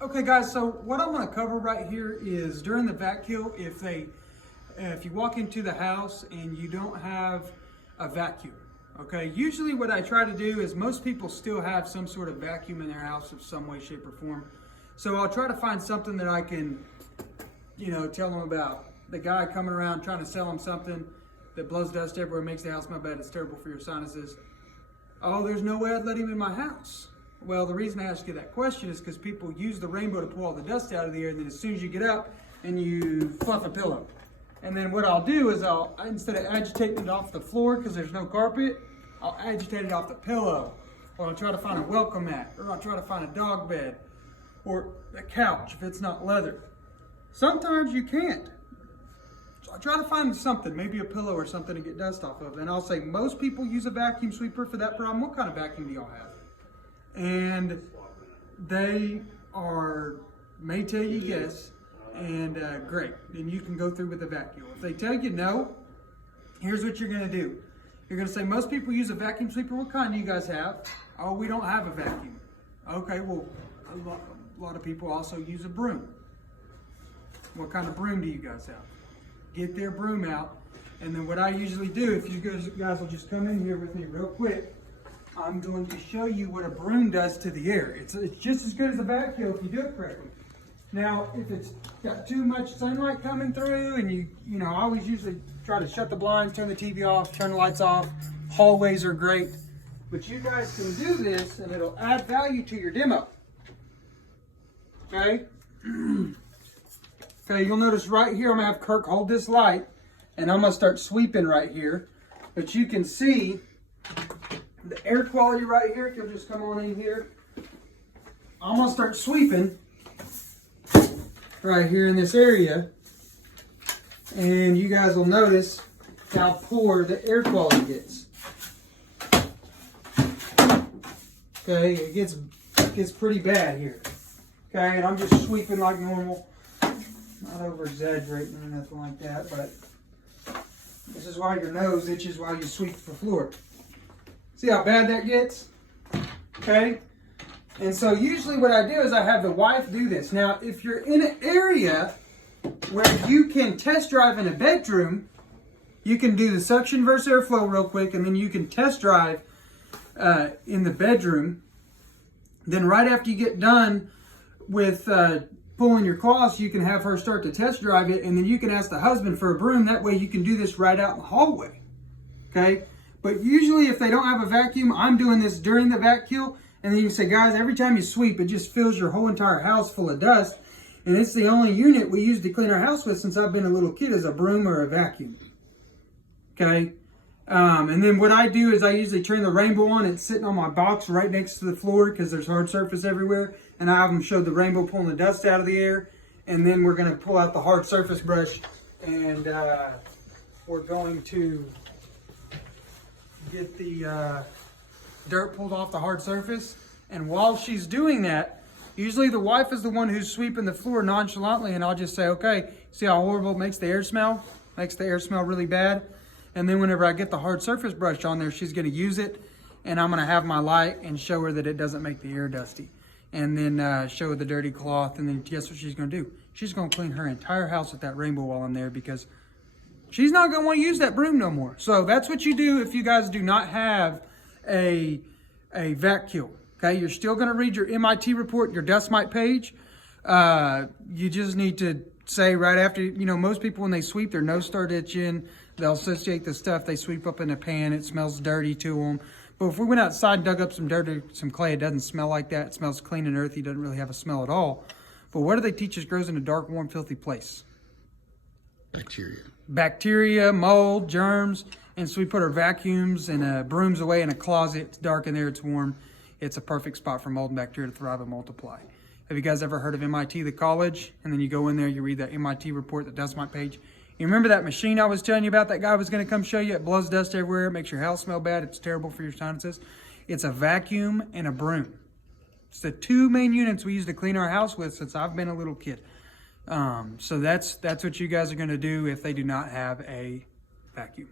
Okay guys, so what I'm going to cover right here is during the vacuum, if you walk into the house and you don't have a vacuum, okay, usually what I try to do is most people still have some sort of vacuum in their house of some way, shape, or form. So I'll try to find something that I can, tell them about. The guy coming around trying to sell them something that blows dust everywhere, makes the house smell bad, it's terrible for your sinuses. Oh, there's no way I'd let him in my house. Well, the reason I ask you that question is because people use the rainbow to pull all the dust out of the air, and then as soon as you get up and you fluff a pillow. And then what I'll do is instead of agitating it off the floor because there's no carpet, I'll agitate it off the pillow. Or I'll try to find a welcome mat, or I'll try to find a dog bed, or a couch if it's not leather. Sometimes you can't. So I try to find something, maybe a pillow or something to get dust off of. And I'll say most people use a vacuum sweeper for that problem. What kind of vacuum do y'all have? And they are, may tell you yes, and great. Then you can go through with the vacuum. If they tell you no, here's what you're going to do. You're going to say, most people use a vacuum sweeper. What kind do you guys have? Oh, we don't have a vacuum. Okay, well, a lot of people also use a broom. What kind of broom do you guys have? Get their broom out. And then what I usually do, if you guys will just come in here with me real quick, I'm going to show you what a broom does to the air. It's just as good as a vacuum if you do it correctly. Now, if it's got too much sunlight coming through, and I always usually try to shut the blinds, turn the TV off, turn the lights off. Hallways are great. But you guys can do this, and it'll add value to your demo. Okay? Okay, you'll notice right here, I'm going to have Kirk hold this light, and I'm going to start sweeping right here. But you can see the air quality right here. If you'll just come on in here, I'm going to start sweeping right here in this area, and you guys will notice how poor the air quality gets. Okay, it gets pretty bad here. Okay, and I'm just sweeping like normal, not over exaggerating or nothing like that, but this is why your nose itches while you sweep the floor. See how bad that gets? Okay? And so usually what I do is I have the wife do this. Now, if you're in an area where you can test drive in a bedroom, you can do the suction versus airflow real quick, and then you can test drive in the bedroom. Then right after you get done with pulling your cloths, you can have her start to test drive it, and then you can ask the husband for a broom. That way you can do this right out in the hallway. Okay? But usually if they don't have a vacuum, I'm doing this during the vacuum. And then you say, guys, every time you sweep, it just fills your whole entire house full of dust. And it's the only unit we use to clean our house with since I've been a little kid is a broom or a vacuum. Okay? And then what I do is I usually turn the rainbow on. It's sitting on my box right next to the floor because there's hard surface everywhere. And I have them show the rainbow pulling the dust out of the air. And then we're going to pull out the hard surface brush. And we're going to get the dirt pulled off the hard surface. And while she's doing that, usually the wife is the one who's sweeping the floor nonchalantly, and I'll just say, okay, see how horrible it makes the air smell? Makes the air smell really bad. And then whenever I get the hard surface brush on there, she's going to use it, and I'm going to have my light and show her that it doesn't make the air dusty. And then show her the dirty cloth, and then guess what she's going to do? She's going to clean her entire house with that rainbow while I'm there, because she's not going to want to use that broom no more. So that's what you do if you guys do not have a vacuum. Okay, you're still going to read your MIT report, your dust mite page. You just need to say right after, most people when they sweep, their nose start itching. They'll associate the stuff they sweep up in a pan. It smells dirty to them. But if we went outside and dug up some dirt or some clay, it doesn't smell like that. It smells clean and earthy. It doesn't really have a smell at all. But what do they teach us grows in a dark, warm, filthy place? Bacteria. Bacteria, mold, germs. And so we put our vacuums and brooms away in a closet. It's dark in there. It's warm. It's a perfect spot for mold and bacteria to thrive and multiply. Have you guys ever heard of MIT, the college? And then you go in there, you read that MIT report, the dust mite page. You remember that machine I was telling you about that guy was going to come show you? It blows dust everywhere. It makes your house smell bad. It's terrible for your sinuses. It's a vacuum and a broom. It's the two main units we use to clean our house with since I've been a little kid. So that's what you guys are going to do if they do not have a vacuum.